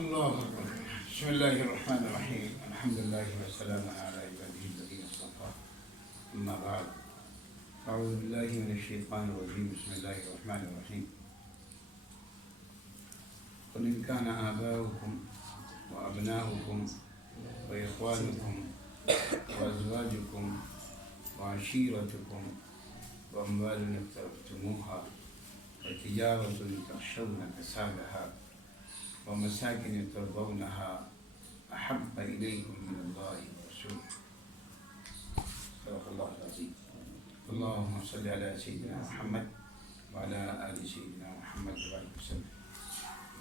اللہ اکبر بسم اللہ الرحمن الرحیم الحمد للہ والسلام علی عبادہ الذین اصطفیٰ اما بعد اعوذ باللہ من الشیطان الرجیم بسم اللہ الرحمن الرحیم قل ان کان آباؤکم وابناؤکم واخوانکم وازواجکم وعشیرتکم واموال اقترفتموها وتجارة تخشون كسادها ومساكن ترضونها أحب إليكم من الله ورسوله صدق الله العظيم. اللهم صل على سيدنا محمد وعلى آل سيدنا محمد وبارك وسلم.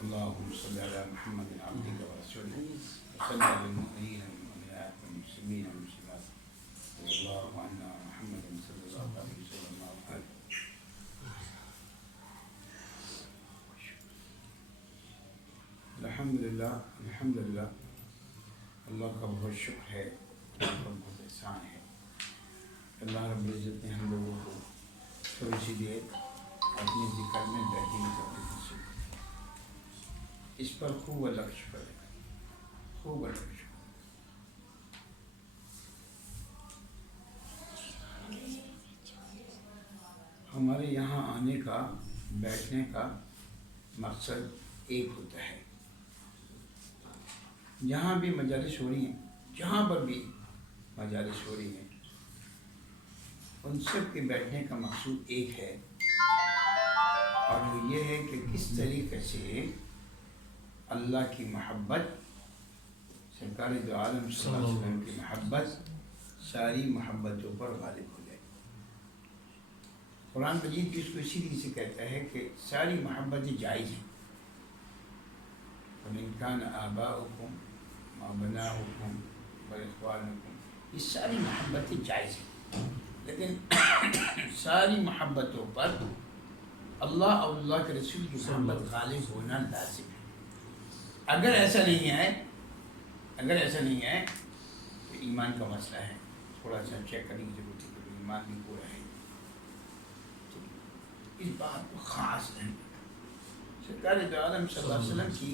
اللهم صل على محمد عبدك ورسولك وصل على المؤمنين والمؤمنات والمسلمين والمسلمات رضي الله عنا محمد صلى الله عليه وسلم وآله. الحمدللہ الحمدللہ اللہ کا بہت شکر ہے، اللہ کا بہت احسان ہے. اللہ رب العزت نے ہم لوگوں کو تھوڑی سی دیر اپنے ذکر میں بیٹھنے کا نصیب کیا. اس پر خوب اللہ کا شکر ہے، خوب اللہ کا شکر. ہمارے یہاں آنے کا، بیٹھنے کا مقصد ایک ہوتا ہے. جہاں بھی مجالس ہو رہی ہیں، جہاں پر بھی مجالس ہو رہی ہیں، ان سب کے بیٹھنے کا مقصود ایک ہے، اور وہ یہ ہے کہ کس طریقے سے اللہ کی محبت، سرکار دو عالم صلی اللہ علیہ وسلم کی محبت ساری محبتوں پر غالب ہو جائے. قرآن مجید بھی اس کو اسی لیے سے کہتا ہے کہ ساری محبتیں جائز ہیں. وَإِنْ كَانَ آبَاؤُكُمْ وَأَبْنَاؤُكُمْ وَإِخْوَانُكُمْ، یہ ساری محبتیں جائز ہیں، لیکن ساری محبتوں پر اللہ اور اللہ کے رسول کی محبت غالب ہونا لازم ہے. اگر ایسا نہیں ہے، اگر ایسا نہیں ہے تو ایمان کا مسئلہ ہے، تھوڑا سا چیک کرنے کی ضرورت ہے کہ ایمان بھی پورا ہے. اس بات کو خاص نہیں، سرکار دو عالم صلی اللہ علیہ وسلم کی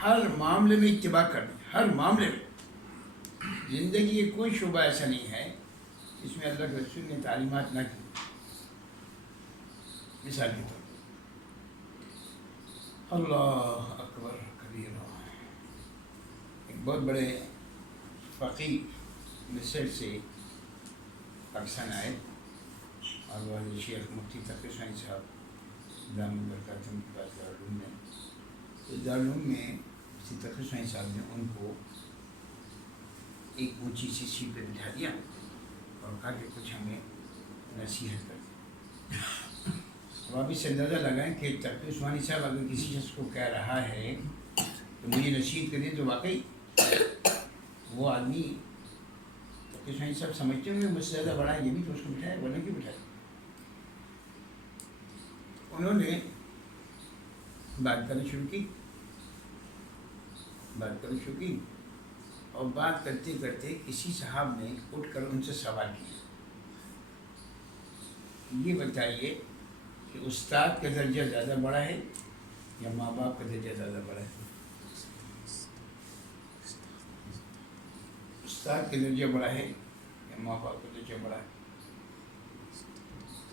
ہر معاملے میں اتباع کرنی، ہر معاملے میں. زندگی کے کوئی شعبہ ایسا نہیں ہے جس میں اللہ کے رسول نے تعلیمات نہ کی. مثال کے طور پر اللہ اکبر کبیرہ، ایک بہت بڑے فقی مصر سے پاکستان آئے، اور وہ شیخ مفتی تقی حسین صاحب دامت برکاتہم کے پاس دارالعلوم میں. دارالعلوم میں مفتی تقی حسین صاحب نے ان کو ایک اونچی سی سیٹ پہ بٹھا دیا اور کہا کہ کچھ ہمیں نصیحت کر دیں. اب آپ اس سے اندازہ لگائیں کہ تقی عثمانی صاحب اگر کسی شخص کو کہہ رہا ہے کہ مجھے نصیحت کریں تو واقعی وہ آدمی تقی عثمانی صاحب سمجھتے ہوں گے مجھ سے زیادہ بڑا ہے، یہ بھی تو اس کو بٹھایا، ورنہ کیوں بٹھایا. انہوں نے بات کرنا شروع کی، اور بات کرتے کرتے کسی صاحب نے اٹھ کر ان سے سوال کیا، یہ بتائیے کہ استاد کا درجہ زیادہ بڑا ہے یا ماں باپ کا درجہ زیادہ بڑا ہے؟ استاد کا درجہ بڑا ہے یا ماں باپ کا درجہ بڑا ہے؟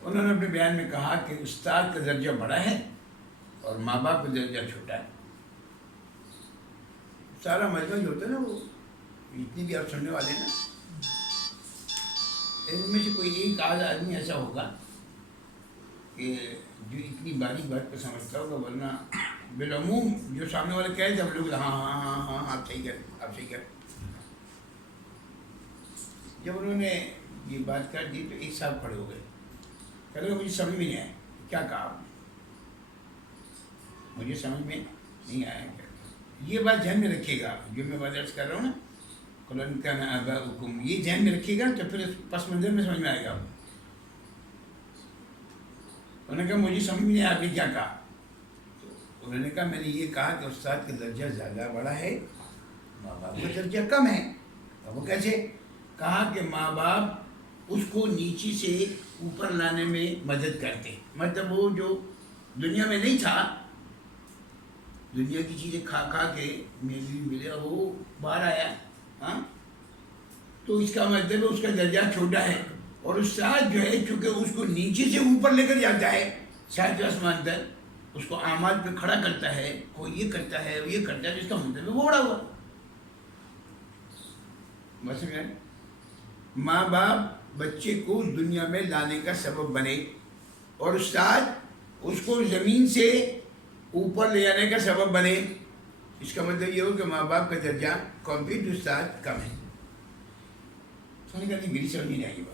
انہوں نے اپنے بیان میں کہا کہ استاد کا درجہ بڑا ہے اور ماں باپ کا درجہ چھوٹا ہے. سارا مجمع جو ہوتا ہے نا، وہ جتنے بھی آپ سننے والے ہیں نا، ان میں سے کوئی ایک آدھ آدمی ایسا ہوگا کہ جو اتنی باریک بات کو سمجھتا ہوگا، ورنہ بالعموم جو سامنے والے کہے جب لوگ ہاں ہاں ہاں ہاں آپ صحیح کریں. جب انہوں نے یہ بات کر دی تو ایک صاحب کھڑے ہو گئے، کہتے ہیں مجھے سمجھ میں نہیں آیا. کیا کہا آپ نے؟ مجھے سمجھ میں نہیں آیا. یہ بات ذہن میں رکھیے گا، جو میں بات عرض کر رہا ہوں نا، قُلْ إِنْ كَانَ آبَاؤُكُمْ، یہ ذہن میں رکھیے گا تو پھر پس منظر میں سمجھ میں آئے گا آپ کو. انہوں نے کہا مجھے سمجھ میں نہیں آیا، آپ نے کیا کہا؟ تو انہوں نے کہا میں نے یہ کہا کہ استاد کا درجہ زیادہ بڑا ہے، ماں باپ کا درجہ کم ہے. اور وہ کیسے؟ کہا کہ ماں باپ اس کو نیچے سے اوپر لانے میں مدد کرتے، مطلب وہ جو دنیا میں نہیں تھا دنیا کی چیزیں کھا کھا کے میں بھی ملے وہ باہر آیا. ہاں تو اس کا مطلب اس کا درجہ چھوٹا ہے. اور استاد جو ہے چونکہ اس کو نیچے سے اوپر لے کر جاتا ہے ساتویں آسمان تک, اس کو اعمال پہ کھڑا کرتا ہے, کوئی یہ کرتا ہے یہ کرتا ہے, تو اس کا مطلب وہ بڑا ہوا. بس ماں باپ بچے کو دنیا میں لانے کا سبب بنے, اور استاد اس کو زمین سے اوپر لے جانے کا سبب بنے. اس کا مطلب یہ ہو کہ ماں باپ کا درجہ کمپیئر ٹو استاد کم ہے. کہا میری سمجھ نہیں آئی بات.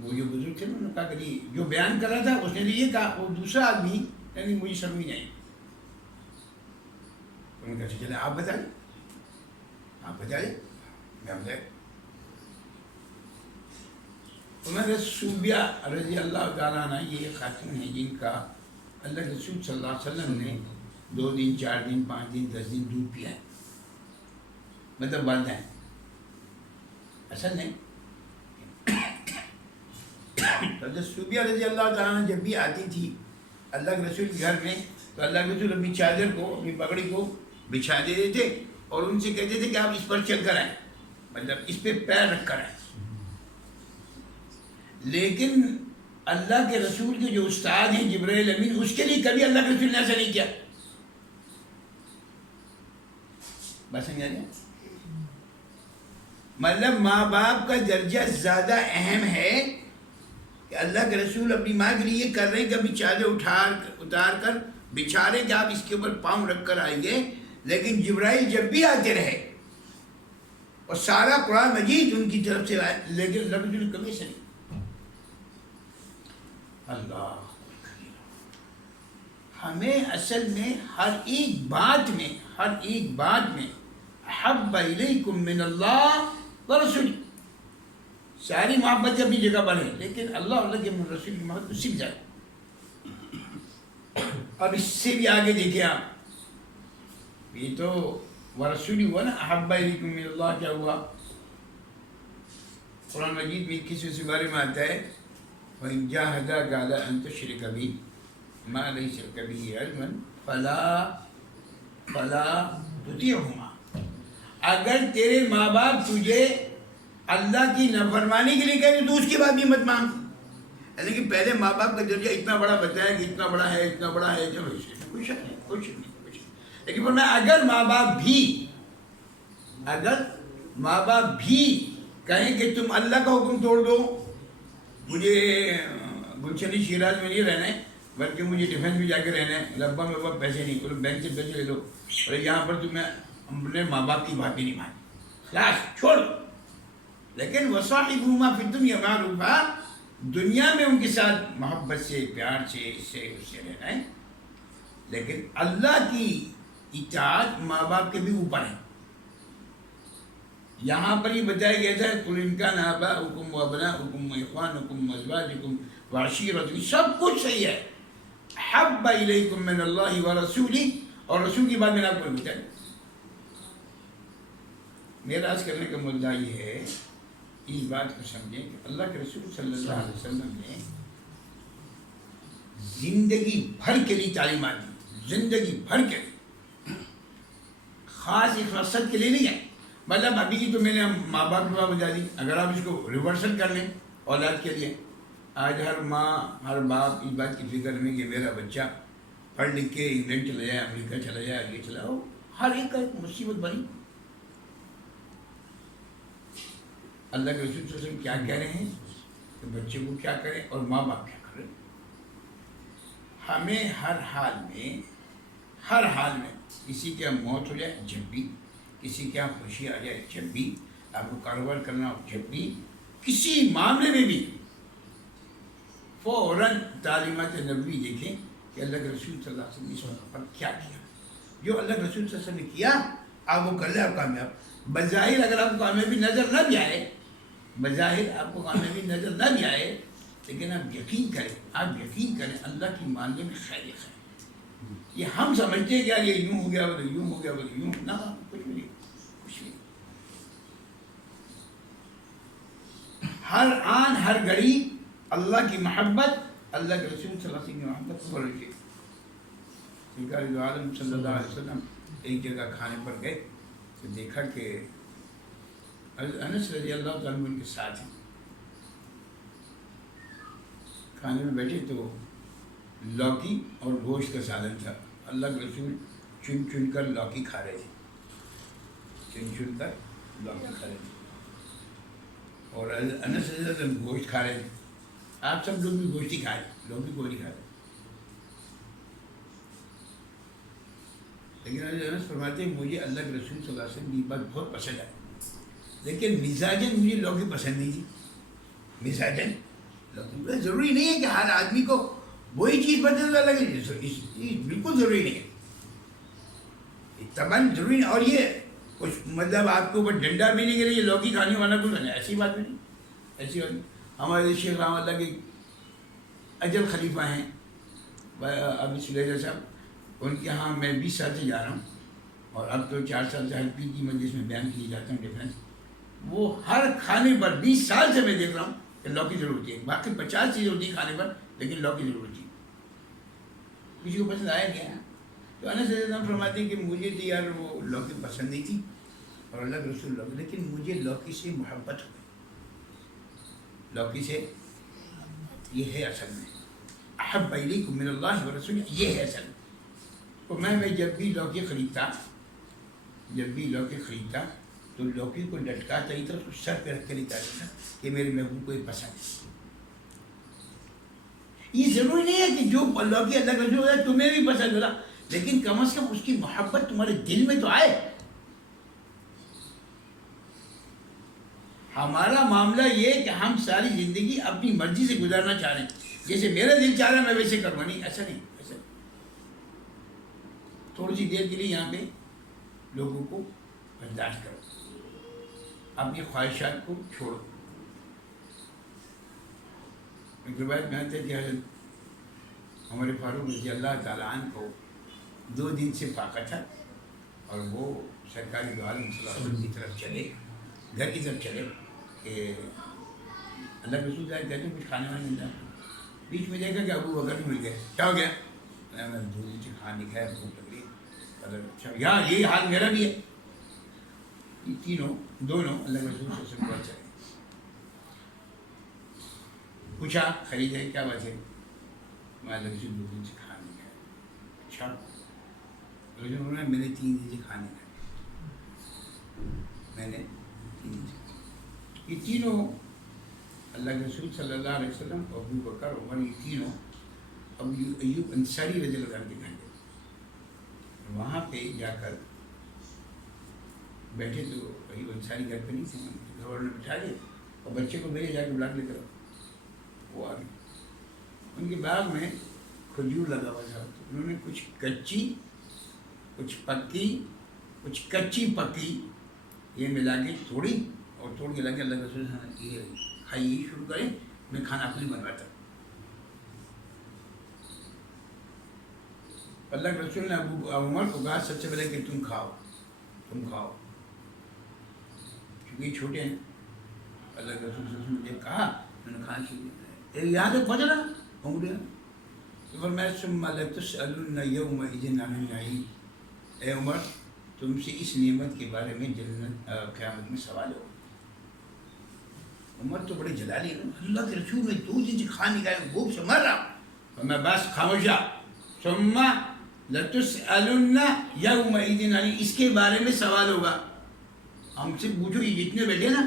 وہ جو بزرگ تھے انہوں نے کہا کہ جو بیان کر رہا تھا اس نے یہ کہا, وہ دوسرا آدمی یعنی مجھے سمجھ نہیں آئی. انہوں نے کہا چلے آپ بتائیں, آپ بتائیں. عمر صوبیہ رضی اللہ تعالیٰ عنہ یہ خاتون ہیں جن کا اللہ کے رسول صلی اللہ علیہ وسلم نے 2 دن 4 دن 5 دن 10 دن دودھ پیا ہے, مطلب والدہ ہیں. اصل نہیں حضرت صوبیہ رضی اللہ تعالیٰ عنہ جب بھی آتی تھی اللہ کے رسول کے گھر میں, تو اللہ کے رسول اپنی چادر کو اپنی پگڑی کو بچھا دیتے تھے اور ان سے کہتے تھے کہ آپ اس پر چل کر آئیں, مطلب اس پہ پیر رکھ کر آئیں. لیکن اللہ کے رسول کے جو استاد ہیں جبرائیل امین, اس کے لیے کبھی اللہ کے رسول نے ایسا نہیں کیا. بات سمجھ آ رہی ہے؟ مطلب ماں باپ کا درجہ زیادہ اہم ہے کہ اللہ کے رسول اپنی ماں کے لیے یہ کر رہے ہیں کہ ابھی چادر اتار کر بچھا رہے کہ آپ اس کے اوپر پاؤں رکھ کر آئیں گے. لیکن جبرائیل جب بھی آتے رہے اور سارا قرآن مجید ان کی طرف سے آئے, لیکن اللہ کے رسول کبھی سے نہیں. اللہ ہمیں اصل میں ہر ایک بات میں احب الیکم من اللہ ورسول, ساری محبت اپنی جگہ پر ہے, لیکن اللہ اور اللہ کے رسول کی محبت اس سے بھی زیادہ. اب اس سے بھی آگے دیکھیں آپ, یہ تو ورسول ہوا نا, احب الیکم من اللہ کیا ہوا؟ قرآن مجید میں کسی بارے میں آتا ہے وَإِن جَاهَدَاكَ عَلَىٰ أَن تُشْرِكَ بِي مَا لَيْسَ لَكَ بِهِ عِلْمٌ فَلَا تُطِعْهُمَا. اگر تیرے ماں باپ تجھے اللہ کی نافرمانی کے لیے کہیں تو اس کی بات بھی مت مان. یعنی کہ پہلے ماں باپ کا درجہ اتنا بڑا بتایا کہ اتنا بڑا ہے, چلو اس سے کوئی شک نہیں. لیکن میں اگر ماں باپ بھی کہیں کہ تم اللہ کا حکم توڑ دو, مجھے گلشنی شیراز میں نہیں رہنا ہے بلکہ مجھے ڈیفینس میں جا کے رہنا ہے, لبا میں بابا پیسے نہیں, بولو بینک سے پیسے لے لو, اور یہاں پر تمہیں اپنے ماں باپ کی بات بھی نہیں مانی, خلاص چھوڑ. لیکن وصاحبہما فی الدنیا معروفا, دنیا میں ان کے ساتھ محبت سے پیار سے اس سے رہنا ہے. لیکن اللہ کی اطاعت ماں باپ کے بھی اوپر ہے. یہاں پر یہ بتایا گیا تھا قُلْ إِنْ كَانَ آبَاؤُكُمْ وَأَبْنَاؤُكُمْ وَإِخْوَانُكُمْ وَأَزْوَاجُكُمْ وَعَشِيرَتُكُمْ, سب کچھ صحیح ہے. أَحَبَّ إِلَيْكُم مِّنَ اللَّهِ وَرَسُولِهِ, اور رسول کی بات میں نے آپ کو بتایا. میرا عرض کرنے کا مدعا یہ ہے, اس بات کو سمجھیں کہ اللہ کے رسول صلی اللہ علیہ وسلم نے زندگی بھر کے لیے تعلیمات دی, زندگی بھر کے لیے, خاص ایک مقصد کے لیے نہیں ہے. مطلب ابھی کی تو میں نے ماں باپ کی بات بتا دی, اگر آپ اس کو ریورسل کر لیں اولاد کے لیے, آج ہر ماں ہر باپ اس بات کی فکر میں کہ میرا بچہ پڑھ لکھ کے انگلینڈ چلا جائے, امریکہ چلا جائے, آگے چلا ہو, ہر ایک کا ایک مصیبت بنی. اللہ کے رسول صلی اللہ علیہ وسلم کیا کہہ رہے ہیں کہ بچے کو کیا کریں اور ماں باپ کیا کریں. ہمیں ہر حال میں کسی کی موت ہو جائے جب بھی, کسی کے یہاں خوشی آ جائے جب بھی, آپ کو کاروبار کرنا ہو جب بھی, کسی معاملے میں بھی فوراً تعلیمات نبوی دیکھیں کہ اللہ کے رسول صلی اللہ علیہ وسلم نے اس وقت پر کیا کیا. جو اللہ کے رسول صلی اللہ علیہ وسلم نے کیا آپ وہ کر لیں, آپ کامیاب. بظاہر اگر آپ کو کامیابی نظر نہ بھی آئے, لیکن آپ یقین کریں اللہ کی ماننے میں خیر ہے. یہ ہم سمجھتے ہیں کہ یار یہ یوں ہو گیا بولے یوں ہو گیا بولے یوں, نہ کچھ بھی نہیں. ہر آن ہر گھڑی اللہ کی محبت, اللہ کے رسول صلی اللہ علیہ وسلم کی محبت کو رکھے. سرکار دو عالم صلی اللہ علیہ وسلم ایک جگہ کھانے پر گئے تو دیکھا کہ انس رضی اللہ تعالیٰ عنہ ان کے ساتھ ہیں. کھانے میں بیٹھے تو لوکی اور گوشت کا سالن تھا. اللہ کے رسول چن چن کر لوکی کھا رہے تھے, چن چن کر لوکی کھا رہے تھے, اور انس رضی اللہ تعالیٰ گوشت کھا رہے تھے. آپ سب لوگ بھی گوشت ہی کھائے, لوکی کوئی نہیں کھا رہے. لیکن انس فرماتے ہیں مجھے اللہ کے رسول صلی اللہ علیہ وسلم کی بات بہت پسند آئی, لیکن مزاجن مجھے لوکی پسند نہیں تھی. مزاجن لوکی ضروری نہیں ہے کہ ہر آدمی کو وہی چیز پسند لگے, بالکل ضروری نہیں ہے, تمام ضروری نہیں. اور یہ کچھ مطلب آپ کے اوپر ڈنڈا بھی نہیں کہ یہ لوکی کھانے والا کچھ نہیں, ایسی بات نہیں, ایسی بات نہیں. ہمارے شیخ رحمۃ اللہ کے اجل خلیفہ ہیں ابھی سلیجہ صاحب, ان کے یہاں میں 20 سال سے جا رہا ہوں, اور اب تو 4 سال سے ہر پیر کی مجلس میں بیان کیے جاتے ہیں ڈیفرنس. وہ ہر کھانے پر 20 سال سے میں دیکھ رہا ہوں کہ لوکی ضرور ہوتی ہے. باقی 50 چیزیں ہوتی ہیں کھانے پر, لیکن لوکی ضرور ہوتی ہے. کسی کو پسند آیا نہیں آیا. تو انس رضی اللہ عنہ فرماتے ہیں کہ مجھے تو یار وہ لوکی پسند نہیں تھی, اور اللہ کے رسول لوکی, لیکن مجھے لوکی سے محبت ہو گئی. لوکی سے یہ ہے اصل میں احب الیکم من اللہ ورسولہ, یہ ہے اصل میں. تو میں جب بھی لوکی خریدتا تو لوکی کو لٹکاتا ہی تھا, اس کو سر پہ رکھ کے نہیں چاہتا تھا کہ میرے محبوب کو یہ پسند ہے. یہ ضروری نہیں ہے کہ جو لوکی اللہ کا رسول ہے تمہیں بھی پسند ہوگا, لیکن کم از کم اس کی محبت تمہارے دل میں تو آئے. ہمارا معاملہ یہ ہے کہ ہم ساری زندگی اپنی مرضی سے گزارنا چاہ رہے ہیں, جیسے میرا دل چاہ رہا ہے میں ویسے کروں. نہیں, ایسا نہیں, ایسا نہیں. تھوڑی سی دیر کے لیے یہاں پہ لوگوں کو برداشت کرو, اپنی خواہشات کو چھوڑو. ایک روایت میں آتا ہے کہ حضرت عمر فاروق رضی اللہ تعالیٰ عنہ کو 2 دن سے فاقہ تھا, اور وہ سرکار دو عالم صلی اللہ علیہ وسلم کی طرف چلے, گھر کی طرف چلے کہ اللہ کے رسول کہتے ہیں کچھ کھانے وانے ملتا. بیچ میں دیکھا کہ ابو بکر مل گئے. کیا ہو گیا؟ میں 2 دن سے کھانا نہیں کھایا, بھوک لگ رہی ہے. اچھا, یہاں یہی حال میرا بھی ہے. یہ دونوں اللہ کے رسول سے پہنچ چلے. پوچھا خریدے کیا بات ہے؟ میں اللہ کے رسول 2 دن سے کھانا نہیں کھایا. اچھا, میں نے 3 دن سے کھانے کھایا, میں نے 3 دن سے. یہ تینوں اللہ کے رسول صلی اللہ علیہ وسلم, ابو بکر, عمر, یہ تینوں ابو ایوب انصاری رضی اللہ عنہ کے گھر گئے. وہاں پہ جا کر بیٹھے تو ایوب انصاری گھر پہ نہیں تھے, گھر والوں نے بٹھا دیا اور بچے کو بھیجے جا کے بلا کے لے کر. وہ آ گئے. ان کے باغ میں کھجور لگا ہوا تھا, انہوں نے کچھ کچی, کچھ پکی, کچھ کچی پکی یہ ملا کے توڑی, اور توڑ کے لا کے اللہ کے رسول یہ کھائی شروع کریں. میں کھانا اپنے بنواتا. اللہ کے رسول نے ابو عمر کو کہا سب سے پہلے کہ تم کھاؤ, کیونکہ یہ چھوٹے ہیں. اللہ کے رسول صلی اللہ علیہ وسلم نے کہا, انہوں نے کھانا شروع کیا. یہاں تک پہنچا نا انگلیاں, تو میں ثم لتسألن یومئذ عن النعیم. اے عمر, تم سے اس نعمت کے بارے میں جنت قیامت میں سوال ہو. عمر تو بڑے جلالی ہے, اللہ کے رسول میں 2 دن سے کھانے کا بھوک سے مر رہا ہوں, اور میں بس خاموشا. ثم لتسألن یومئذ عن, اس کے بارے میں سوال ہوگا. ہم سے پوچھو, یہ جتنے بیٹھے نا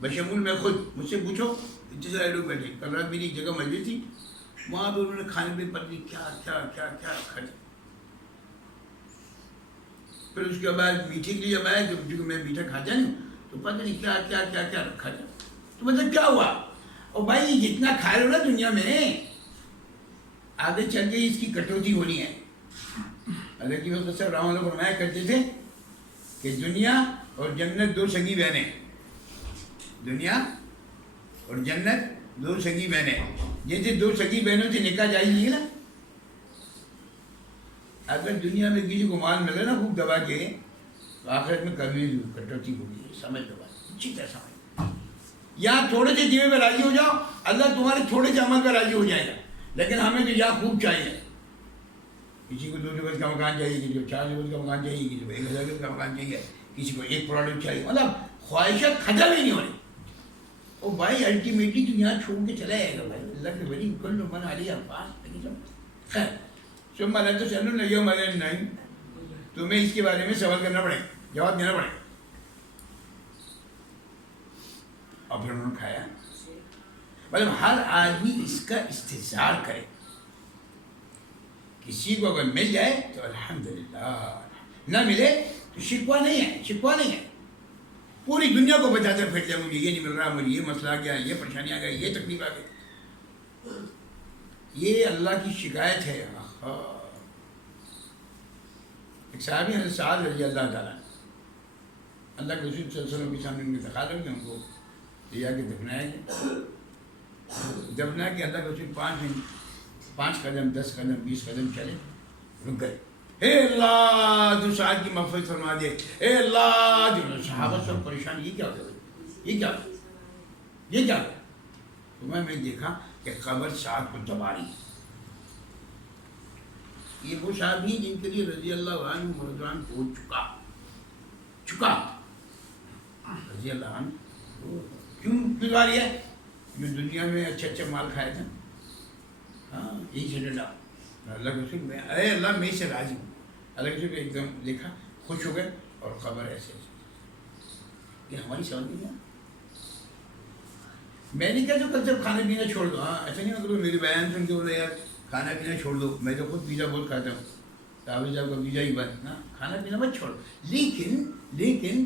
بشمول میں خود, مجھ سے پوچھو اتنے سارے لوگ بیٹھے. کل رات میری ایک جگہ مسجد تھی, وہاں پہ انہوں نے کھانے پہ پتہ نہیں کیا کیا کیا کیا رکھا تھا. پھر اس کے بعد میٹھے کے لیے جب آیا, جو میں میٹھا کھاتا نہیں تو پتہ نہیں کیا کیا کیا کیا رکھا تھا. تو مطلب کیا ہوا؟ اور بھائی یہ جتنا کھا رہے ہو نا دنیا میں, آگے چل کے اس کی کٹوتی ہونی ہے. حضرت وقت صاحب رحمۃ اللہ فرمایا کرتے تھے کہ دنیا اور جنت 2 سگی بہنیں, دنیا اور جنت 2 سگی بہنیں. جیسے 2 سگی بہنوں سے نکاح جائز نہیں ہے نا, اگر دنیا میں کسی کو مال ملے نا خوب دبا کے, تو آخرت میں کمی کٹوتی ہوگی. سمجھ لو بات, اچھی طرح سمجھ. یہاں تھوڑے سے دیوے میں راضی ہو جاؤ, اللہ تمہارے تھوڑے سے عمل پہ راضی ہو جائے گا, لیکن ہمیں تو یہاں خوب چاہیے. کسی کو 2 گز کا مکان چاہیے، کسی کو 4 گز کا مکان چاہیے، کسی کو 1000 گز کا مکان چاہیے، کسی کو 1 پروڈکٹ چاہیے، مطلب خواہشات ختم ہی نہیں ہو رہی. او بھائی الٹیمیٹلی تو یہاں چھوڑ کے چلا جائے گا بھائی. اللہ کے ولی کل من علیہ فان. خیر ثم لتسألن یومئذ نہیں، تمہیں اس کے بارے میں سوال کرنا پڑے، جواب دینا پڑے. اور پھر انہوں نے کھایا. مطلب ہر آدمی اس کا استحصال کرے. کسی کو اگر مل جائے تو الحمدللہ، نہ ملے تو شکوہ نہیں ہے، شکوہ نہیں ہے. پوری دنیا کو بتاتے پھر جائے مجھے یہ نہیں مل رہا، مجھے یہ مسئلہ آ گیا، یہ پریشانی آ گئی، یہ تکلیف آ گئی. یہ اللہ کی شکایت ہے. ایک صحابی حضرت سعد رضی اللہ تعالیٰ، اللہ کے رسول صلی اللہ علیہ وسلم کے سامنے ان کے انتقال ہو گیا، ان کو لے جا کے دفنایا گیا. دفنا کے اللہ کے رسول 5 قدم 10 قدم 20 قدم چلے، رک گئے. اے اللہ تو سعد کی مغفرت فرما دے، اے اللہ جو. صحابہ سب پریشان، یہ کیا ہوتا ہے، یہ کیا ہوتا ہے، یہ کیا ہوتا ہے. تو میں نے دیکھا کہ قبر سعد کو دبا رہی. یہ وہ صحابی جن کے لیے رضی اللہ عنہ مرضوان ہو چکا رضی اللہ عنہ. کیوں دبا رہی ہے؟ جو دنیا میں اچھا مال کھایا تھا، ہاں یہی سے ڈلا. اللہ کے رسول میں اے اللہ میں سے راضی ہوں. اللہ کے رسول ایک دم دیکھا، خوش ہو گئے، اور خبر ایسے یہ ہماری سمجھ نہیں ہے. میں نے کہا جو کل جب کھانا پینا چھوڑ دو. ہاں ایسا نہیں مطلب میری بیان سن کے بولے یار کھانا پینا چھوڑ دو. میں تو خود پیزا بہت کھاتا ہوں، صاحب صاحب کا پیزا ہی بند. نا کھانا پینا مت چھوڑو، لیکن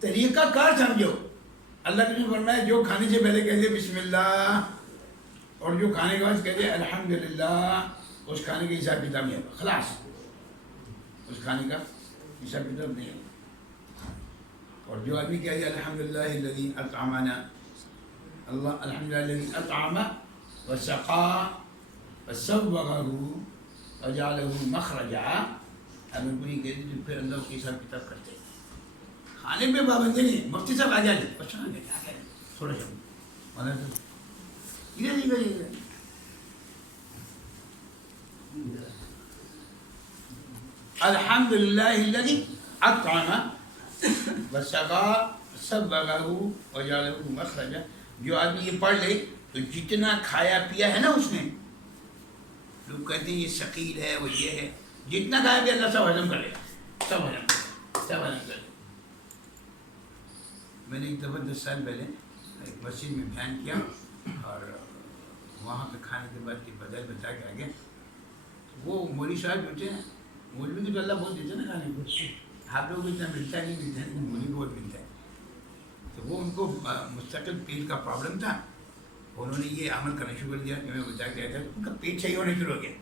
طریقہ کار سمجھو. اللہ کے رسول فرمایا جو کھانے سے پہلے کہتے بسم اللہ، اور جو کھانے کے بعد کہتے الحمدللہ، اس کھانے کا حساب کتاب نہیں ہے. خلاص اس کھانے کا حساب کتاب نہیں ہے. اور جو آدمی کہتے الحمدللہ الذی اطعمنا، اللہ الحمدللہ الذی اطعم وسقا وصوغہ وجعلہ مخرجا، اگر کوئی کہتے تو پھر اللہ اس کے حساب کتاب کرتے ہیں. کھانے پہ پابندی نہیں. مفتی صاحب آ جائے تھوڑا سا الحمدللہ الذی اطعم وسقا وصوغہ وجعلہ مخرجا. جو آدمی یہ پڑھ لے تو جتنا کھایا پیا ہے نا اس نے، لوگ کہتے ہیں یہ ثقیل ہے، وہ یہ ہے، جتنا کھایا پیا اللہ سب ہضم کر لے گا، سب ہضم کر لے. میں نے ایک دفعہ 10 سال پہلے ایک مسجد میں بیان کیا، اور وہاں پہ کھانے کے بعد کی بدل بتا کے آ گیا. وہ مولوی صاحب ہوتے ہیں، مولوی کی تو اللہ بہت دیتے ہیں نا کھانے کو، آپ لوگوں کو اتنا ملتا نہیں ملتا ہے، مولوی کو بہت ملتا ہے. تو وہ ان کو مستقل پیٹ کا پرابلم تھا، انہوں نے یہ عمل کرنا شروع کر دیا کہ میں بتا کے آیا تھا، ان کا پیٹ صحیح ہونے شروع ہو گیا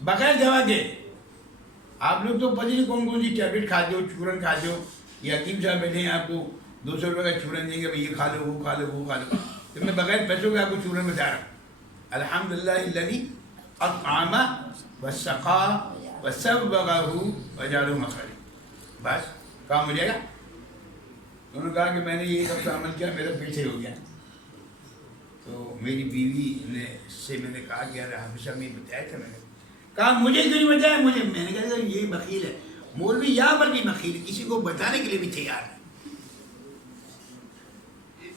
بغیر دوا کے. آپ لوگ تو پتہ نہیں کون سی ٹیبلٹ کھاتے ہو، چورن کھاتے ہو. یہ حکیم صاحب بیٹھے ہیں، آپ کو 200 روپے کا چورن دیں گے، بھائی یہ کھا لو وہ کھا لو وہ کھا لو. تو میں بغیر پیسوں کے آپ کو چورن بتا رہا ہوں. الحمدللہ الذی اطعم وسقا وصوغہ وجعلہ مخرجا. بس کام ہو جائے گا. انہوں نے کہا کہ میں نے یہ سب عمل کیا، میرا پیٹ صحیح ہو گیا. تو میری بیوی نے سے میں نے کہا کہ یار حافظ صاحب نے بتایا تھا. میں نے کہا مجھے کیوں نہیں بتایا مجھے. میں نے کہا یہ بخیل ہے، مولوی یہاں پر بھی بخیل ہے، کسی کو بتانے کے لیے بھی تیار ہے.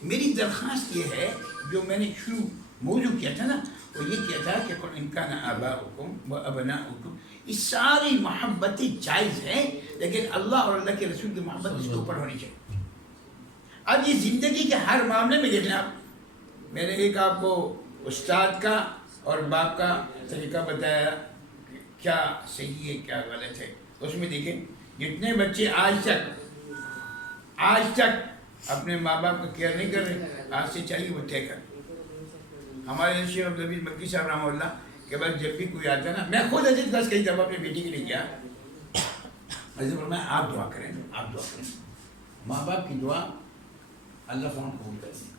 میری درخواست یہ ہے، جو میں نے شروع موضوع کیا تھا نا، وہ یہ کیا تھا کہ قل ان کان آباؤکم و ابناؤکم، یہ ساری محبتیں جائز ہیں، لیکن اللہ اور اللہ کے رسول کی محبت اس کے اوپر ہونی چاہیے. اب یہ زندگی کے ہر معاملے میں دیکھنا. میں نے ایک آپ کو استاد کا اور باپ کا طریقہ بتایا، کیا صحیح ہے کیا غلط ہے. اس میں دیکھیں جتنے بچے آج تک اپنے ماں باپ کا کیئر نہیں کر رہے، آج سے چاہیے وہ طے کریں. ہمارے شیخ عبدالعزیز مکی صاحب رحمہ اللہ کے بعد جب بھی کوئی آتا نا، میں خود عزیز دس کئی دفعہ اپنی بیٹی کے لیے کیا، عزیز فرمایا آپ دعا کریں، آپ دعا کریں. ماں باپ کی دعا اللہ فون قبول کرتے ہیں.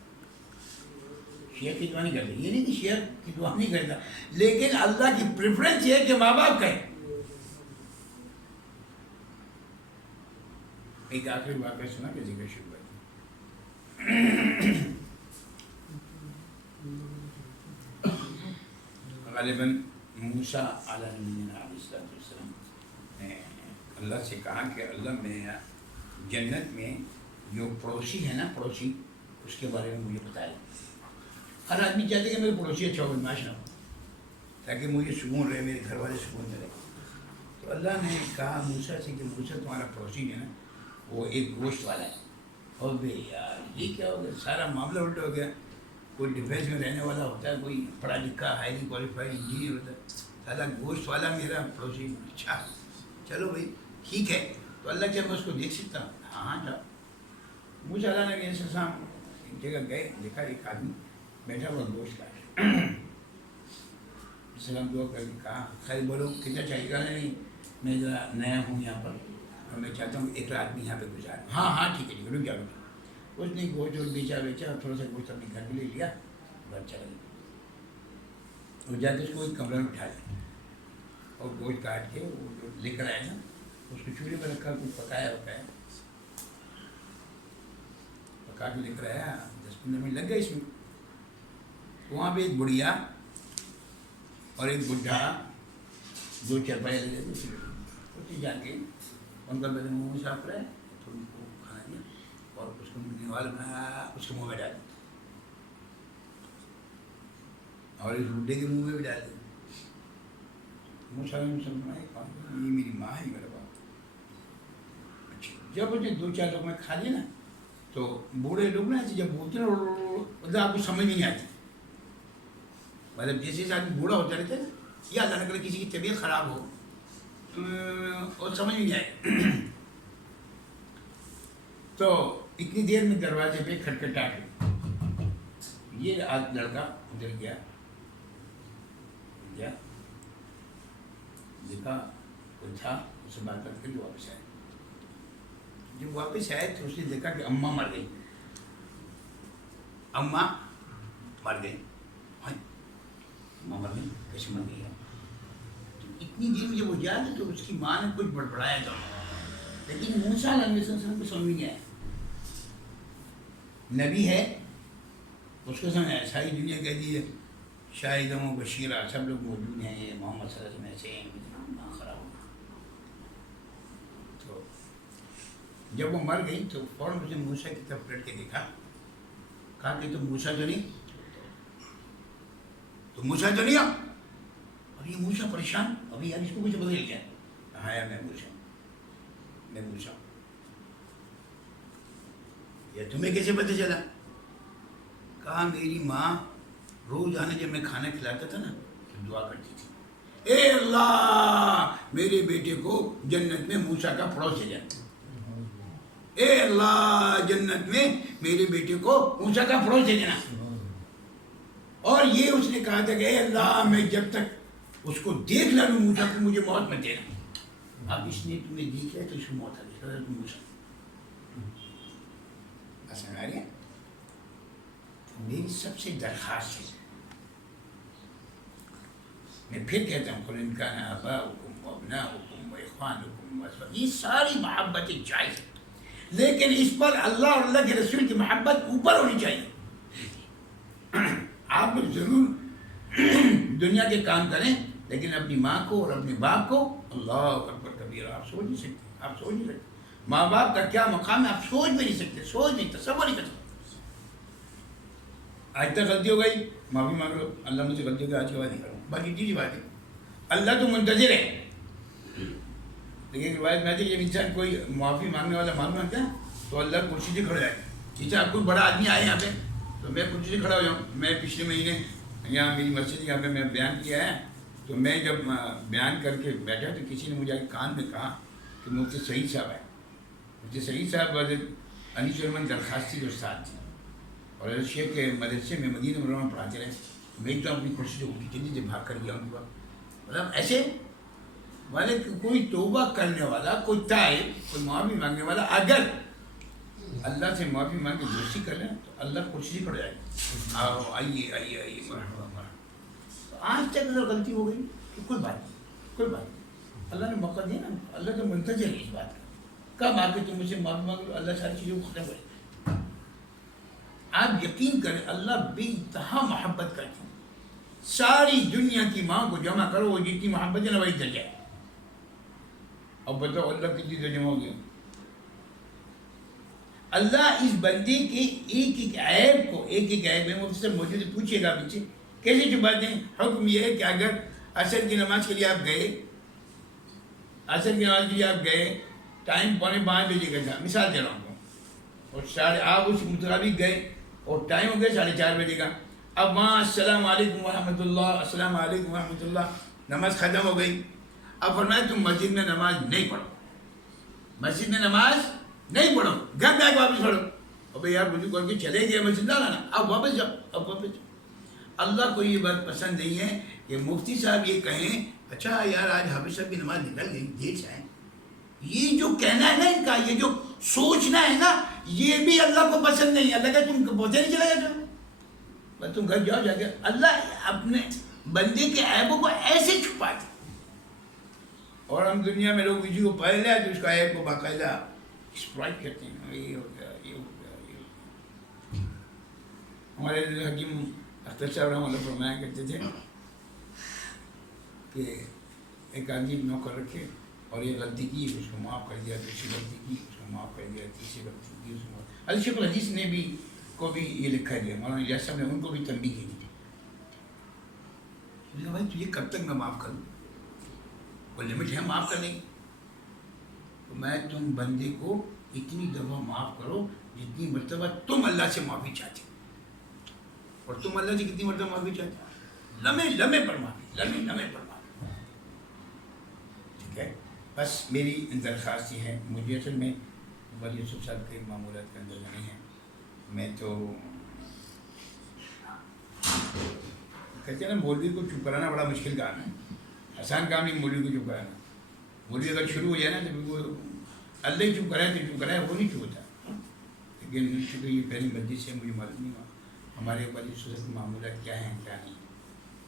شیخ کی دعا نہیں کرتے، یہ نہیں کہ شیخ کی دعا نہیں کرتا، لیکن اللہ کی پریفرنس یہ ہے کہ ماں باپ کہیں. ایک آخری واقعہ سنا کہ ذکر شروع ہے. غالباً موسیٰ علیہ السلام نے اللہ سے کہا کہ اللہ میں جنت میں جو پڑوسی ہے نا، پڑوسی، اس کے بارے میں مجھے بتائے. ہر آدمی چاہتے کہ میرے پڑوسی اچھا ہو، بدماش نہ ہو، تاکہ مجھے سکون رہے، میرے گھر والے سکون میں رہے. تو اللہ نے کہا موسیٰ سے کہ موسیٰ تمہارا پڑوسی جو ہے نا وہ ایک گوشت والا ہے. اور بے یار یہ کیا ہو گیا، سارا معاملہ الٹا ہو گیا. کوئی ڈیفینس میں رہنے والا ہوتا ہے، کوئی پڑھا لکھا ہائیلی کوالیفائڈ انجینئر ہوتا ہے، سارا گوشت والا میرا پڑوسی. اچھا چلو بھائی ٹھیک ہے. تو اللہ کیا میں اس کو دیکھ سکتا ہوں؟ ہاں جاؤ. موسیٰ علیہ السلام ایک جگہ گئے، دیکھا ایک آدمی بیٹھا ہوا گوشت کا. السلام دعا کر کے کہا خیر بولو کتنا چاہیے گا. نہیں میں ذرا نیا ہوں یہاں پر اور میں چاہتا ہوں ایک رات میں یہاں پہ گزاروں. ہاں ہاں ٹھیک ہے رک جاؤ. اس نے گوشت اور بیچا اور تھوڑا سا گوشت اپنے گھر میں لے لیا، گھر چلا گیا. اور جا کے اس کو ایک کمرے میں اٹھا لیا اور گوشت کاٹ کے وہ جو لے کر آیا نا اس کو چولہے پر رکھا، کچھ پکایا ہوتا ہے، پکا کے لے کر آیا. 10-15 منٹ لگ گئے اس میں. وہاں پہ ایک بڑھیا اور ایک بڈھا دو چرپائے لے گئے. اسے جا کے ان کا پہلے منہ صاف کرائے، تھوڑی کو کھانا دیا اور اس کو نوال بنایا، اس کے منہ میں ڈال دیا اور اس بڈھے کے منہ میں بھی ڈال دیا. موسیٰ علیہ السلام یہ میری ماں ہے، میرا باپ. اچھا جب اس نے 2-4 لوگ میں کھا لیا نا تو بوڑھے لوگ نا ایسے جب بولتے نا مطلب آپ کو سمجھ میں نہیں آتی. مطلب جیسے جیسے آدمی بوڑھا ہوتا رہتا ہے نا، یا اللہ نہ کرے کسی کی طبیعت خراب ہو اور سمجھ میں نہیں آئے. تو اتنی دیر میں دروازے پہ کھٹکھٹاہٹ ہوئی. یہ لڑکا ادھر گیا، دیکھا کوئی تھا، اس سے بات کر کے جو واپس آئے. جب واپس آئے تو اس نے دیکھا کہ اماں مر گئی. اماں مر گئی. اماں مر گئی، کیسے مر گئی ہے؟ تو اتنی دیر میں جب وہ جا تو اس کی ماں نے کچھ بڑبڑایا تھا، لیکن موسیٰ علیہ السلام کو سمجھ نہیں آیا. نبی ہے اس کو سمجھ آیا. ساری دنیا کہتی ہے شاہدوں و بشیرہ سب لوگ موجود ہیں، محمد صلی اللہ علیہ وسلم ایسے ہیں، ماں خراب ہو. تو جب وہ مر گئی تو فوراً اس نے موسیٰ کی طرف پلٹ کے دیکھا، کہا کہ تم موسیٰ تو نہیں، تو موسیٰ تو نہیں. اور یہ موسیٰ پریشان، ابھی یار اس کو کچھ بدل گیا. ہاں یار میں موسیٰ. یا تمہیں کیسے پتہ چلا؟ کہا میری ماں روزانہ جب میں کھانا کھلاتا تھا نا تو دعا کرتی تھی، اے اللہ میرے بیٹے کو جنت میں موسیٰ کا پڑوس دے جائے. اے اللہ جنت میں میرے بیٹے کو موسیٰ کا پڑوس دے دینا. اور یہ اس نے کہا تھا کہ اے اللہ میں جب تک اس کو دیکھ لوں موسیٰ کو مجھے موت مت دینا. اب اس نے تمہیں دیکھ لیا تو اس کو موت آ گئی. تم موسیٰ سمجھ آ رہی ہے؟ میری سب سے درخواست ہے، میں پھر کہتا ہوں قل ان کان آباؤکم وابناؤکم واخوانکم یہ ساری محبتیں جائز ہیں، لیکن اس پر اللہ اور اللہ کے رسول کی محبت اوپر ہونی چاہیے. آپ لوگ ضرور دنیا کے کام کریں لیکن اپنی ماں کو اور اپنے باپ کو اللہ اکبر کبیرہ آپ سوچ نہیں سکتے. ماں باپ کا کیا مقام ہے آپ سوچ بھی نہیں سکتے، تصور نہیں کر سکتے. آج تک غلطی ہو گئی معافی مانگ لو، اللہ مجھ سے غلطی ہو گئی آج کے بعد نہیں کروں. باقی تیسری بات ہے اللہ تو منتظر ہے، لیکن روایت میں آتی ہے جب انسان کوئی معافی مانگنے والا معلوم مانگتا ہے تو اللہ کرسی سے کھڑا جائے. جیسے آپ کوئی بڑا آدمی آئے یہاں پہ تو میں کرسی سے کھڑا ہو جاؤں. میں پچھلے مہینے یہاں میری مسجد یہاں پہ میں بیان کیا ہے تو میں جب بیان کر کے بیٹھا تو کسی نے مجھے کان میں کہا کہ مفتی سعید صاحب ہے. مفتی سعید صاحب حضرت انیس الرحمن درخواستی کے استاد تھے اور حضرت شیخ کے مدرسے میں مدینہ منورہ میں پڑھاتے رہے. میں تو اپنی کرسی سے اٹھی تیزی سے بھاگ کر گیا ان کے بعد. مطلب ایسے والے کوئی توبہ کرنے والا، کوئی تائب، کوئی معافی مانگنے والا اگر اللہ سے معافی مانگ کے دوستی کر لیں تو اللہ کرسی سے کھڑ جائے گا. آؤ آئیے مرحبا مرحبا. آج تک اگر غلطی ہو گئی تو کوئی بات نہیں. اللہ نے موقع دیا نا، اللہ تو منتظر ہے اس بات کا. کب آ کے تم مجھ سے معافی مانگ لو اللہ ساری چیزوں کو ختم کرے. آپ یقین کریں اللہ بے انتہا محبت کرتے ہیں. ساری دنیا کی ماں کو جمع کرو، وہ جتنی محبت ہے نا وہی درجہ ہے. اب بتاؤ اللہ کتنی درجہ ہو گیا. اللہ اس بندے کے ایک ایک عیب کو، ایک ایک عیب ہے مجھ سے موجود پوچھے گا پیچھے کیسے چھپاتے ہیں. حکم یہ ہے کہ اگر عصر کی نماز کے لیے آپ گئے، عصر کی نماز کے لیے آپ گئے، ٹائم 4:45 بجے کا تھا، مثال دے رہا ہوں، اور آپ اس مطابق گئے اور ٹائم ہو گیا 4:30 بجے کا. اب وہاں السلام علیکم ورحمۃ اللہ، السلام علیکم ورحمۃ اللہ، نماز ختم ہو گئی. اب فرمایا تم مسجد میں نماز نہیں پڑھو، مسجد میں نماز نہیں پڑھو، گھر جا کے واپس پڑھو. ابھی یار مجھے کہہ کے چلے گئے مسجد نہ لانا، اب واپس جاؤ، اب واپس جاؤ. اللہ کو یہ بات پسند نہیں ہے کہ مفتی صاحب یہ کہیں اچھا یار آج حافظ صاحب کی نماز نکل گئی، دیر سے آئے. یہ جو کہنا ہے نا ان کا، یہ جو سوچنا ہے نا، یہ بھی اللہ کو پسند نہیں ہے. اللہ کا تم پوچھے نہیں چلا گیا بس تم گھر جاؤ جا کے. اللہ اپنے بندے کے عیبوں کو ایسے چھپاتے، اور ہم دنیا میں لوگ کسی کو پہلے آئے تو اس کا عیب کو باقاعدہ ایکسپلائٹ کرتے ہیں. یہ ہو گیا، یہ ہو گیا، یہ ہو گیا. ہمارے حکیم اختر صاحب رحمۃ اللہ فرمایا کرتے تھے کہ ایک آدمی نوکر رکھے اور یہ غلطی کی اس کو معاف کر دیا، دوسری غلطی کی اس کو معاف کر دیا، تیسری غلطی کی اس کو. شیخ الحدیث نے بھی کو بھی یہ لکھا دیا، مولانا الیاس صاحب نے ان کو بھی تنبیہ کی تھی. بھائی تجھے کب تک میں معاف کروں، وہ لمٹ ہے معاف کرنے کی. تو میں تم بندے کو اتنی دفعہ معاف کرو جتنی مرتبہ تم اللہ سے معافی چاہتے، اور تم اللہ سے کتنی مرتبہ معافی چاہتے، لمحے لمحے پر معافی، لمحے لمحے پر معافی. ٹھیک ہے، بس میری درخواست یہ ہے. مجھے اصل میں ولی یوسف صاحب کے معمولات کا اندازہ نہیں ہے. میں تو کہتے ہیں نا مولوی کو چپ کرانا بڑا مشکل کام ہے، آسان کام نہیں مولوی کو چپ کرانا. مولوی اگر شروع ہو جائے نا تو وہ اللہ ہی چپ کرائے تو چپ کرائے، وہ نہیں چپ ہوتا. لیکن چونکہ یہ پہلی مسجد سے مجھے معلوم نہیں ہوا ہمارے ولی یوسف کے معمولات کیا ہیں کیا نہیں.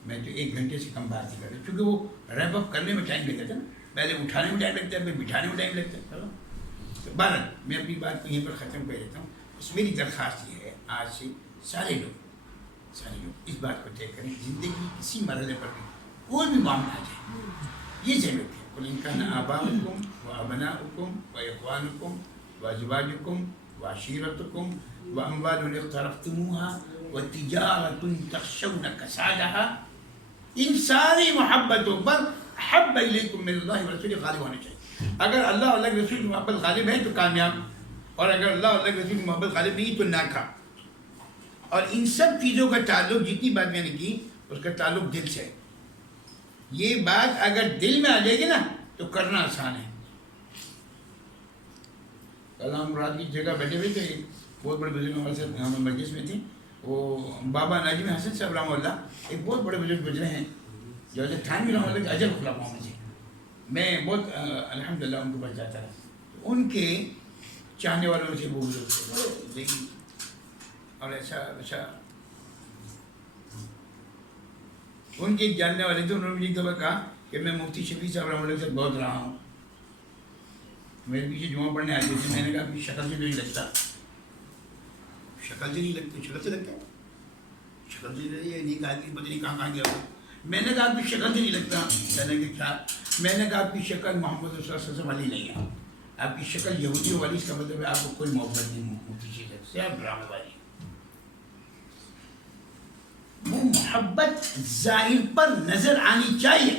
میں تو 1 گھنٹے سے کم بات نہیں کر رہا، چونکہ وہ ریپ اپ کرنے میں ٹائم لگتا تھا نا، پہلے اٹھانے میں ٹائم لگتا ہے، پھر بٹھانے میں ٹائم لگتا ہے. تو بہرحال میں اپنی بات کو یہیں پر ختم کر دیتا ہوں. بس میری درخواست یہ ہے آج سے سارے لوگ اس بات کو طے کریں، زندگی کسی مرحلے پر بھی کوئی بھی معاملہ آ جائے یہ ذہن رکھیں. قل ان کان آباؤکم وابناؤکم واخوانکم وازواجکم وعشیرتکم واموال اقترفتموها وتجارۃ تخشون کسادها، ان ساری محبتوں پر احب الیکم من اللہ ورسولہ غالب ہونا چاہیے. اگر اللہ اور اللہ کے رسول کی محبت غالب ہے تو کامیاب، اور اگر اللہ اور اللہ کے رسول کی محبت غالب نہیں تو ناکام. اور ان سب چیزوں کا تعلق، جتنی بات میں نے کی اس کا تعلق دل سے ہے. یہ بات اگر دل میں آ جائے گی نا تو کرنا آسان ہے. کل ہم رات کی جگہ بیٹھے ہوئے تھے، ایک بہت بڑے بزرگ ہمارے ساتھ ہم مجلس میں تھے، وہ بابا ناجم حسن صاحب رحمہ اللہ، ایک بہت بڑے بزرگ گزرے ہیں جو تھانوی رحمہ اللہ کے اجل خلفاء میں سے. میں بہت الحمدللہ ان کو بچ جاتا رہا. ان کے چاہنے والوں میں سے وہ بزرگ تھے اور ایسا ان کے جاننے والے تھے. انہوں نے مجھے ایک دفعہ کہا کہ میں مفتی شفیع صاحب رحمہ اللہ کے ساتھ بہت رہا ہوں، میرے پیچھے جمعہ پڑھنے آتے تھے. میں نے کہا اپنی شکل سے نہیں لگتا، شکل سے نہیں لگتا، شکل سے لگتا ہے، شکل سے نہیں آدمی پتہ نہیں کہاں گیا. میں نے کہا آپ کی شکل سے نہیں لگتا. میں نے کہا آپ کی شکل محمد رسول اللہ صلی اللہ علیہ وسلم والی نہیں ہے، آپ کی شکل یہودی والی، اس کا مطلب ہے آپ کو کوئی محبت نہیں مفتی شفیع سے، آپ ڈرامے والی. وہ محبت ظاہر پر نظر آنی چاہیے،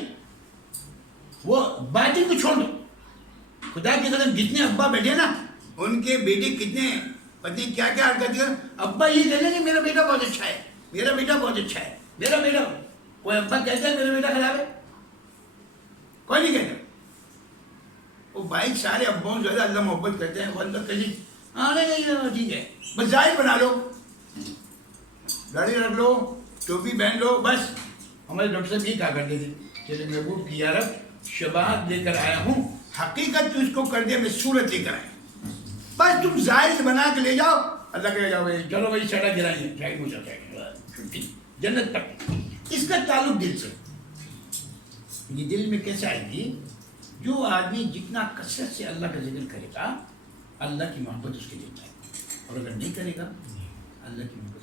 وہ باطن کو چھوڑ دو. خدا کی قسم جتنے ابا بیٹھے نا ان کے بیٹے کتنے پتہ کیا کیا حرکت کر. ابا یہ کہہ لیں کہ میرا بیٹا بہت اچھا ہے، میرا بیٹا بہت اچھا ہے، میرا بیٹا. کوئی ابا کہتا ہے میرا بیٹا خراب ہے؟ کوئی نہیں کہتا. وہ بھائی سارے اباؤں سے زیادہ اللہ محبت کرتے ہیں. وہ اللہ کہیں نہیں ٹھیک ہے، بس ظاہر بنا لو، داڑھی رکھ لو، ٹوپی پہن لو، بس. ہمارے ڈاکٹر صاحب یہ کہا کرتے تھے چلے محبوب کی یارب شباہت لے کر آیا ہوں، حقیقت تو اس کو کر دیا میں صورت لے کر آیا. بس تم ظاہر بنا کے لے جاؤ، اللہ کہے جاؤ بھائی چلو بھائی سڑا گرائیے، شاہد ہو جاتا ہے جنت تک. اس کا تعلق دل سے. یہ دل میں کیسے آئے گی؟ جو آدمی جتنا کثرت سے اللہ کا ذکر کرے گا اللہ کی محبت اس کے دل میں، اور اگر نہیں کرے گا اللہ کی محبت.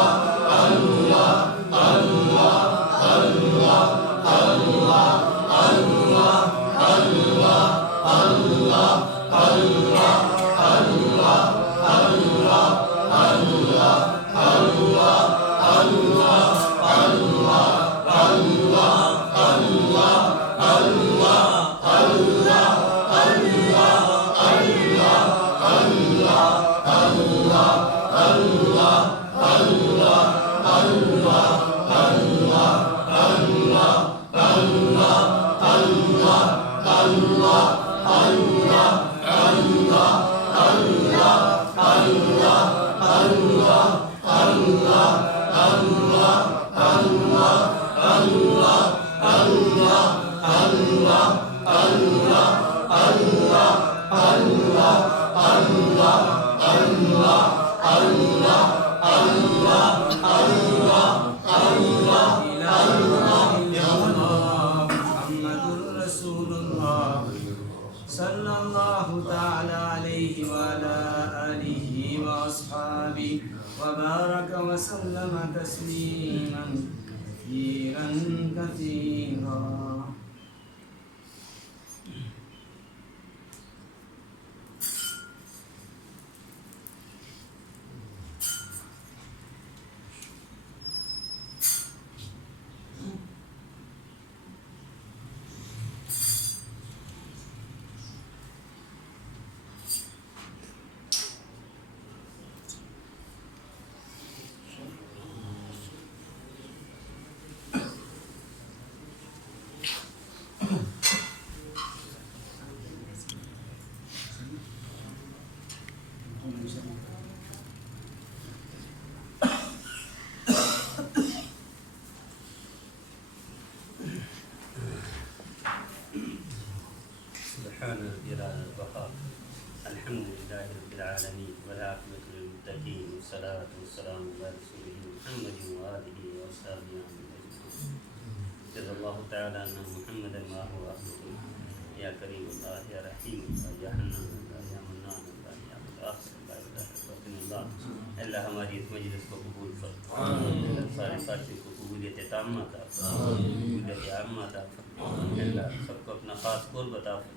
صلی اللہ تعالی علیہ وعلی آلہ واصحابہ وبارک وسلم تسلیما کثیرا کثیرا. سبحان ربي العلى البقاء الحمد لله رب العالمين والعاقبة للمتقين والصلاة والسلام على رسوله محمد وآله وأصحابه أجمعين. جزا الله تعالى أن محمدا ما هو أهله يا كريم الله يا رحيم الله يا حنان الله يا منان الله يا متأخر الله إله إلا الله. اللہ ہماری اس مجلس کو قبول فرما، سارے ساتھی کو قبولیت تامہ عطا فرما، قبولیت عامہ عطا فرما. اللہ سب کو اپنا خاص قرب عطا فرما،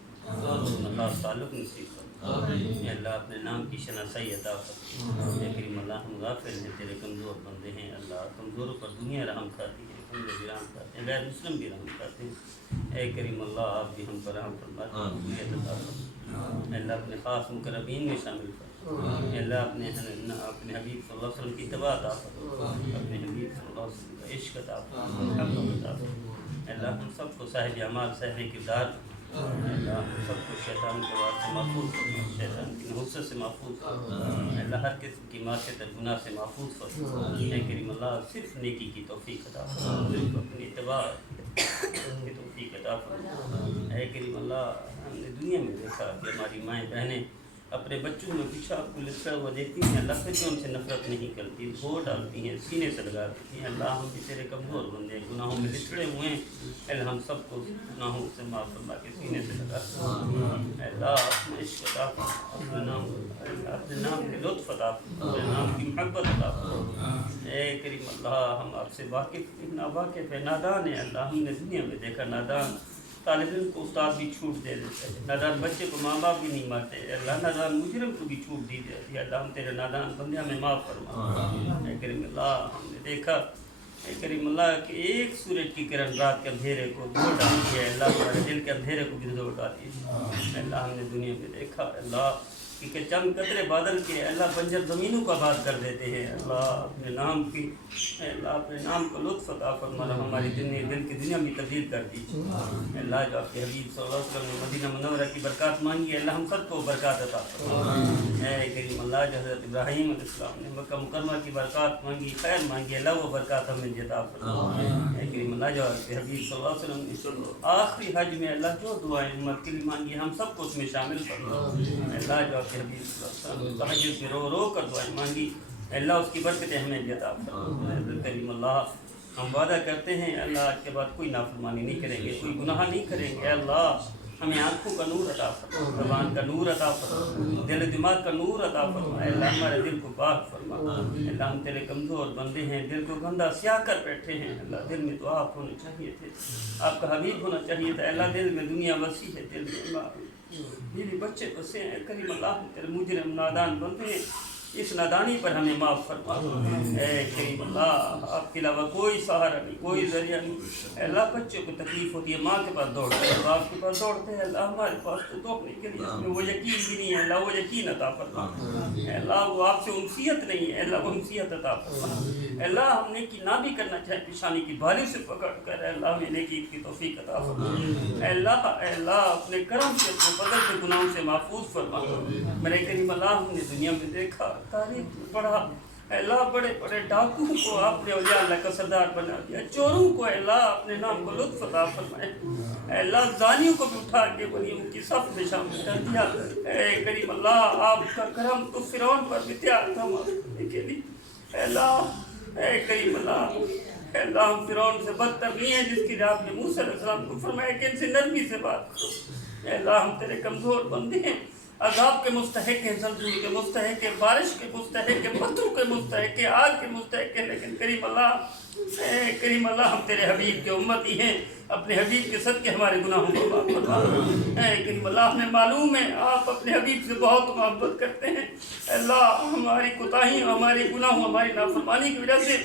اپنا خاص تعلق نصیب فرما. اللہ اپنے نام کی شناسائی عطا فرما. اے کریم اللہ ہم غافل ہیں، تیرے کمزور بندے ہیں. اللہ کمزوروں پر دنیا رحم کھاتی ہے، کمزور بھی رحم کھاتے ہیں، غیر مسلم بھی رحم کھاتے ہیں. اے کریم اللہ آپ بھی ہم پر رحم فرما، قبولیت عطا فرما. اللہ اپنے خاص مقربین میں شامل فرما. اللہ اپنے حبیب صلی اللہ علیہ وسلم کی اتباع عطا فرما، اپنے حبیب صلی اللہ علیہ وسلم کا عشق عطا فرما، محبت عطا فرما. اللہ ہم سب کو صاحب اعمال صاحب کردار، اللہ ہم سب کو شیطان کے وار سے محفوظ فرما، شیطان کی نحوست سے محفوظ فرما. اللہ ہر قسم کی معصیت اور گناہ سے محفوظ فرما. اے کریم اللہ صرف نیکی کی توفیق عطا فرما، صرف اپنی اتباع کی توفیق عطا فرما. اے کریم اللہ ہم نے دنیا میں دیکھا کہ ہماری مائیں بہنیں اپنے بچوں میں پیشاب کو لٹکا ہوا دیکھتی ہیں، اللہ پھر بھی ان سے نفرت نہیں کرتی، دھو ڈالتی ہیں، سینے سے لگا دیتی ہیں. اللہ ہم بھی تیرے کمزور بندے ہیں، گناہوں میں لٹڑے ہوئے ہیں. اللہ ہم سب کو گناہوں سے معاف فرما کے سینے سے لگا. اللہ اپنے عشق عطا فرما، اپنے نام کے لطف عطا فرما، اپنے نام کی محبت عطا فرما. اے کریم اللہ ہم آپ سے واقف ناواقف ہے، نادان ہیں. اللہ ہم نے دنیا میں دیکھا نادان طالب علم کو استاد بھی چھوٹ دے دیتے ہیں، نادان بچے کو ماں باپ بھی نہیں مارتے. اللہ نادان مجرم کو بھی چھوٹ دی دیتی ہے. اللہ ہم تیرے نادان بندے ہمیں معاف فرما. اے کریم اللہ ہم نے دیکھا اے کریم اللہ کہ ایک سورج کی کرن رات کے اندھیرے کو دھو ڈالتی ہے، اللہ ہمارے دل کے اندھیرے کو بھی دھو ڈالتی ہے. اللہ ہم نے دنیا میں دیکھا اللہ کہ چند قطرے بادل کے اللہ بنجر زمینوں کو آباد کر دیتے ہیں. اللہ اپنے نام کی اللہ اپنے نام کو لطف عطا فرما، ہماری دل کی دنیا میں تبدیل کر دیجیے. اللہ جو آپ کے حبیب صلی اللہ علیہ وسلم نے مدینہ منورہ کی برکات مانگی ہے، اللہ ہم سب کو برکات عطا فرما. اے کریم اللہ جو حضرت ابراہیم علیہ السلام نے مکہ مکرمہ کی برکات مانگی، خیر مانگی، اللہ وہ برکات ہمیں عطا فرما. اے کریم اللہ جو آپ کے حبیب صلی اللہ علیہ وسلم نے آخری حج میں اللہ جو دعائیں امت کے لیے مانگی ہم سب کو اس میں شامل فرما. اللہ جو آپ کے حبیب صلی اللہ علیہ وسلم تہجد میں رو رو کر دعائیں مانگی، اللہ اس کی برکتیں ہمیں بھی عطا فرما. کریم اللہ ہم وعدہ کرتے ہیں اللہ آج کے بعد کوئی نافرمانی نہیں کریں گے، کوئی گناہ نہیں کریں گے. اللہ ہمیں آنکھوں کا نور عطا فرما، زبان کا نور عطا فرما، دل و دماغ کا نور عطا فرما. اللہ ہمارے دل کو پاک فرما. اللہ ہم تیرے کمزور بندے ہیں، دل کو گندہ سیاہ کر بیٹھے ہیں. اللہ دل میں تو آپ ہونے چاہیے تھے، آپ کا حبیب ہونا چاہیے تھا. اللہ دل میں دنیا وسیع ہے، دل میں بیوی بچے بسے ہیں. کریم اللہ تیرے مجرم نادان بندے ہیں، اس نادانی پر ہمیں معاف فرما. اے کریم اللہ آپ کے علاوہ کوئی سہارا نہیں، کوئی ذریعہ نہیں. اللہ بچے کو تکلیف ہوتی ہے ماں کے پاس دوڑتے ہیں، باپ کے پاس دوڑتے ہیں. اللہ ہمارے پاس تو دوڑنے کے لیے اس میں وہ یقین بھی نہیں ہے. اللہ وہ یقین عطا فرما. اللہ وہ آپ سے انسیت نہیں ہے، اللہ وہ انسیت عطا فرما. اللہ ہم نیکی نہ بھی کرنا چاہے پیشانی کی بالی سے پکڑ کر اللہ ہمیں نیکی کی توفیق عطا فرما. اللہ اپنے کرم سے اپنے فضل سے گناہوں سے محفوظ فرما. میرے کریم اللہ ہم نے دنیا میں دیکھا، تاریخ میں پڑھا، اللہ بڑے بڑے ڈاکو کو آپ نے اولیاء اللہ کا سردار بنا دیا، چوروں کو اللہ اپنے نام کو لطف عطا فرمائے. اللہ زانیوں کو بھی اٹھا کے ولیوں کی صف میں شامل کر دیا. اے کریم اللہ آپ کا کرم تو فرعون پر بھی تیار تھا معافی کے لیے. اے اللہ اے کریم اللہ، اے اللہ ہم فرعون سے بدتر نہیں ہیں جس کی آپ نے موسیٰ علیہ السلام کو فرمایا کہ ان سے نرمی سے بات کرو۔ اے اللہ ہم تیرے کمزور بندے ہیں، عذاب کے مستحق ہیں، زلزلے کے مستحق ہیں، بارش کے مستحق ہیں، پتھروں کے مستحق ہیں، آگ کے مستحق ہیں، لیکن کریم اللہ اے کریم اللہ ہم تیرے حبیب کے امتی ہیں، اپنے حبیب کے صدقے ہمارے گناہوں کو معاف فرما۔ اے کریم اللہ ہمیں معلوم ہے آپ اپنے حبیب سے بہت محبت کرتے ہیں۔ اے اللہ ہماری کوتاہیوں، ہمارے گناہوں، ہماری نافرمانی کی وجہ سے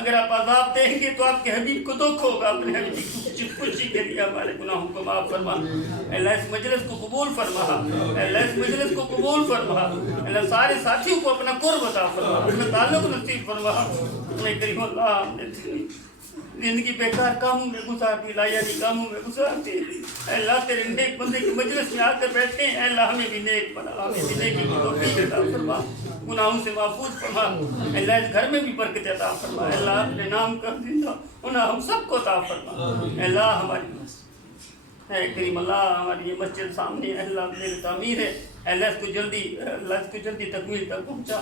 اگر آپ عذاب دیں گے تو آپ کے حبیب کو دکھ ہوگا، اپنے حبیب کی خوشی کے لیے ہمارے گناہوں کو معاف فرما۔ اے اللہ اس مجلس کو قبول فرما، اے اللہ اس مجلس کو قبول فرما، اے اللہ سارے ساتھیوں کو اپنا قرب عطا فرما، اپنا تعلق نصیب فرما۔ اے کریم اللہ ہم نے زندگی بیکار کاموں میں گزار دی، لایانی کاموں میں گزار دی، اے اللہ تیرے نیک بندے کی مجلس میں آ کر بیٹھتے ہیں، اے اللہ ہمیں بھی نیک بنا، ہمیں بھی نیکی کی توفیق عطا فرما، گناہوں سے محفوظ فرما، اے اللہ اس گھر میں بھی برکت عطا فرما، اے اللہ اپنے نام کا زندہ ہونا ہم سب کو عطا فرما۔ اے اللہ ہماری اے کریم اللہ ہماری یہ مسجد سامنے اے اللہ میری تعمیر ہے، اے اللہ اس کو جلدی تکمیل تک پہنچا،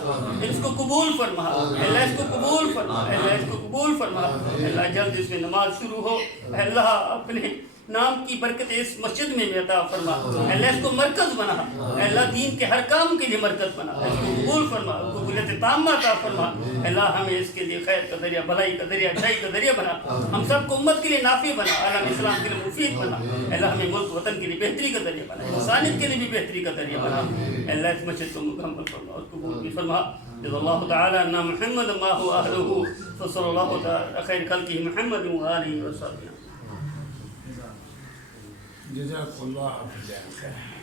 اس کو قبول فرما، اے اللہ اس کو قبول فرما، اے اللہ اس کو قبول فرما، اے اللہ جلد اس میں نماز شروع ہو، اے اللہ اپنے نام کی برکت اس مسجد میں عطا فرما، اے اللہ اس کو مرکز بنا، اے اللہ دین کے ہر کام کے لیے مرکز بنا، اس کو قبول فرما، قبولیت تامہ عطا فرما، اے اللہ ہمیں اس کے لیے خیر کا ذریعہ، بھلائی کا ذریعہ، اچھائی کا ذریعہ بنا، ہم سب کو امت کے لیے نافع بنا، عالم اسلام کے لیے مفید بنا، اے اللہ ہمیں ملک وطن کے لیے بہتری کا ذریعہ بنا، انسانیت کے لیے بھی بہتری کا ذریعہ بنا، اے اللہ اس مسجد کو مکمل فرما اور قبول بھی فرما۔ جزا اللہ تعالی ان محمد ما هو اهله فصلی اللہ تعالی خیر خلقہ محمد و آلہ و صحبہ۔ جزاک اللہ خیر۔